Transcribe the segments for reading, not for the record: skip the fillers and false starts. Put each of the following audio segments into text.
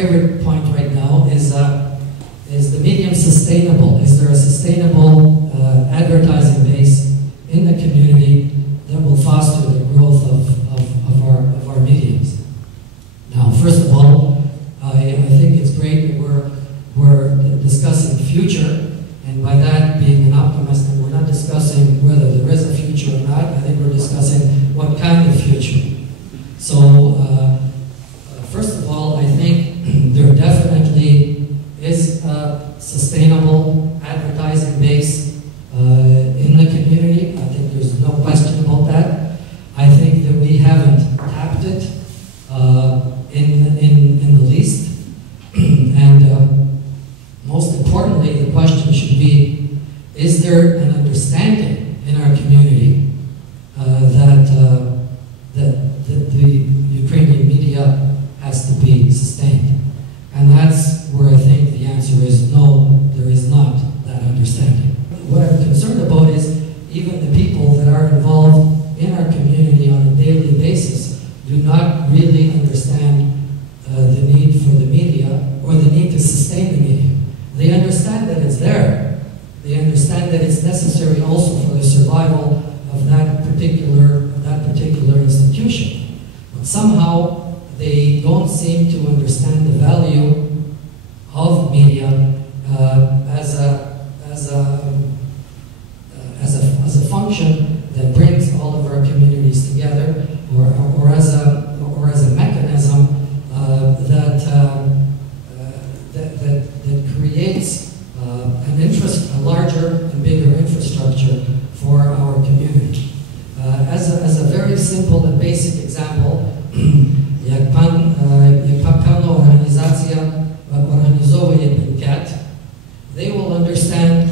favorite point right now is the medium sustainable? Is there a sustainable advertising base in the community that will foster the growth of our mediums? Now, first of all, I think it's great that we're discussing the future, and by that being an optimist, and we're not discussing whether there is a future or not. I think we're discussing what kind of future. So, first of all, I think there definitely is a sustainable advertising base in the community. I think there's no question about that. I think that we haven't tapped it in the least. And most importantly, the question should be, is there an understanding in our community that the Ukrainian media has to be sustained? And that's where I think the answer is no, there is not that understanding. What I'm concerned about is even the people that are involved in our community on a daily basis do not really understand the need for the media or the need to sustain the media. They understand that it's there. They understand that it's necessary also for the survival of that particular institution. But somehow they don't seem to understand the value of media as a function that brings all of our communities together, or as a mechanism that creates a larger and bigger infrastructure for our community. As a very simple and basic example, jak pewna organizacja organizuje bankiet, they will understand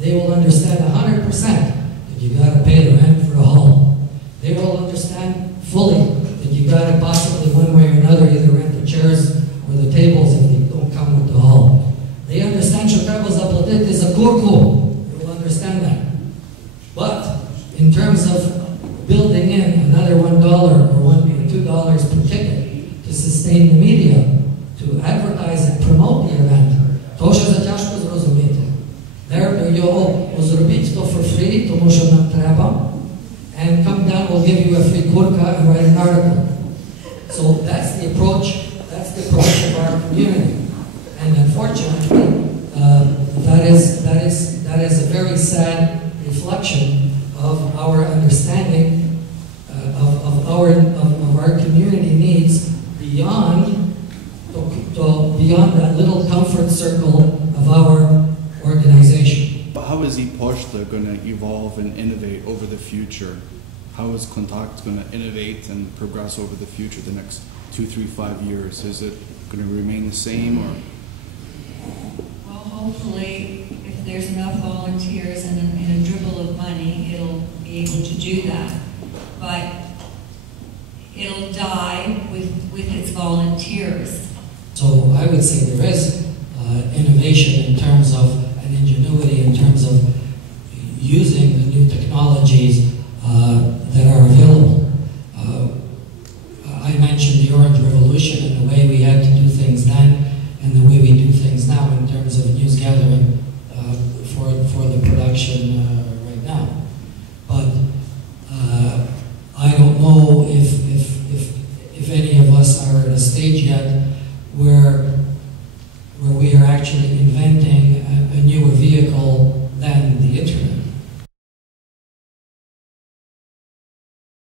100% that you got to pay the rent for the hall. They will understand fully that you got to possibly one way or another either rent the chairs or the tables if they don't come with the hall. They understand що треба заплатити за курку. They will understand that. But in terms of building in another $1 or $2 per ticket to sustain the media, to advertise and promote the event, то ще затяжко зрозуміти. There його зробіть то for free, тому що нам треба, and come down, we'll give you a free kurka and write an article. So that's the approach of our community. And unfortunately, that is a very sad reflection of our understanding of our community needs beyond that little comfort circle of our organization. How is Poshta going to evolve and innovate over the future? How is KONTAKT going to innovate and progress over the future, the next 2, 3, 5 years? Is it going to remain the same, or? Well, hopefully, if there's enough volunteers and a dribble of money, it'll be able to do that. But it'll die with its volunteers. So I would say there is innovation in terms of, and ingenuity in terms of using the new technologies that are available. I mentioned the Orange Revolution and the way we had to do things then and the way we do things now in terms of news gathering for the production right now. But I don't know if any of us are at a stage yet where we are actually